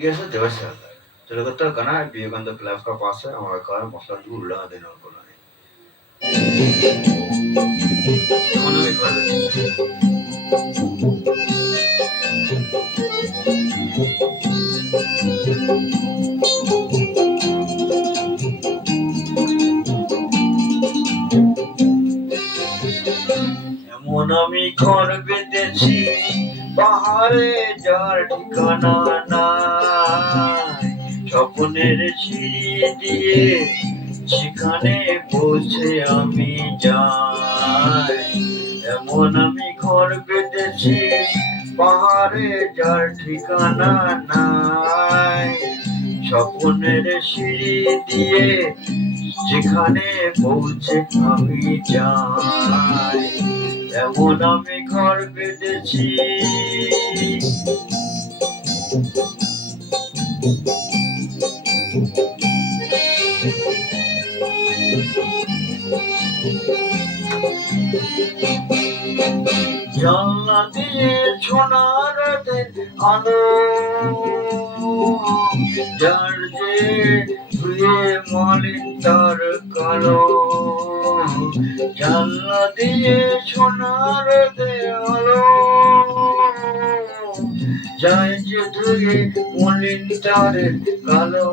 ठीक है सर देवश हालदार चलो करता गाना है विवेकानंद क्लब का पास है हमारा कार मसला दूर लगा देना उनको नहीं उन्होंने कर এমন আমি ঘর বেঁধেছি পাহাড়ে যার ঠিকানা নাই স্বপ্নের সিঁড়ি দিয়ে সেখানে পৌঁছে আমি যাই এমন আমি ঘর বেঁধেছি পাহাড়ে যার ঠিকানা নাই স্বপ্নের সিঁড়ি দিয়ে যেখানে পৌঁছে আমি যাই এমন আমি ঘর বেঁধেছি জানলা দিয়ে সোনার আলো যার যে ধুয়ে মলিন তার কালো জানলা দিয়ে সোনার আলো যায় যে ধুয়ে মলিন তার কালো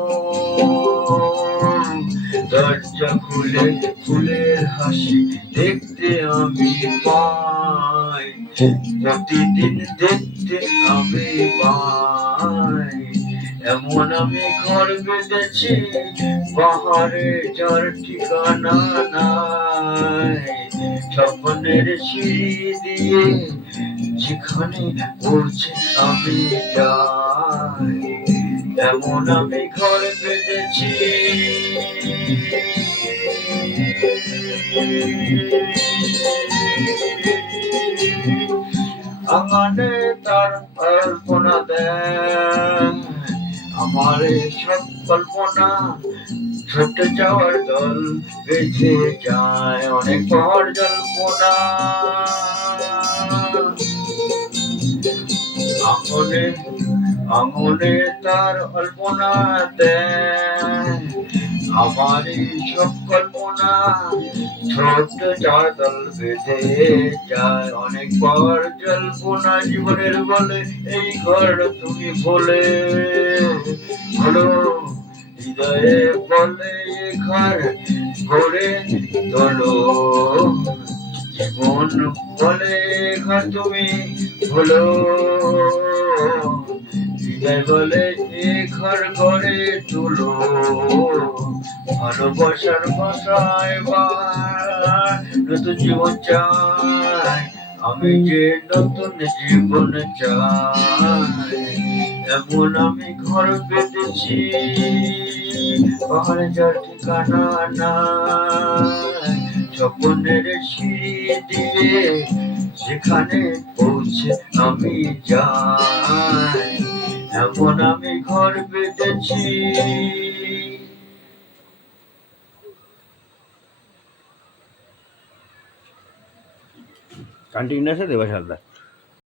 দরজা খুলে ফুলের হাসি দেখতে আমি পাই প্রতিদিন দেখতে আমি পাই এমন আমি ঘর বেঁধেছি পাহাড়ে যার ঠিকানা নাই স্বপ্নের সিঁড়ি দিয়ে যেখানে পৌঁছে আমি যাই এমন আমি ঘর বেঁধেছি আঙানে তার কল্পনা দেয় আমার সব কল্পনা ছুটে যাওয়ার দল বেঁধে যায় অনেক পর জল্পনা আঙনে তার কল্পনা দেয় আমারই সব কল্পনা ছোট চাদল বেঁধে যায় অনেক পর জল্পনা জীবনের বলে এই ঘর তুমি বলে বলো হৃদয়ে বলে এই ঘর গড়ে তোলো জীবন বলে ঘর তুমি বলো হৃদয় বলে এ ঘর গড়ে তোলো ভালোবাসার ভাষায় নতুন জীবন চাই আমি যে নতুন জীবন চাই এমন আমি ঘর বেঁধেছি পাহাড়ে যার ঠিকানা নাই স্বপ্নের সিঁড়ি দিয়ে যেখানে পৌঁছে আমি যাই এমন আমি ঘর বেঁধেছি কন্টিনিউয়াস দেবাশ হালদার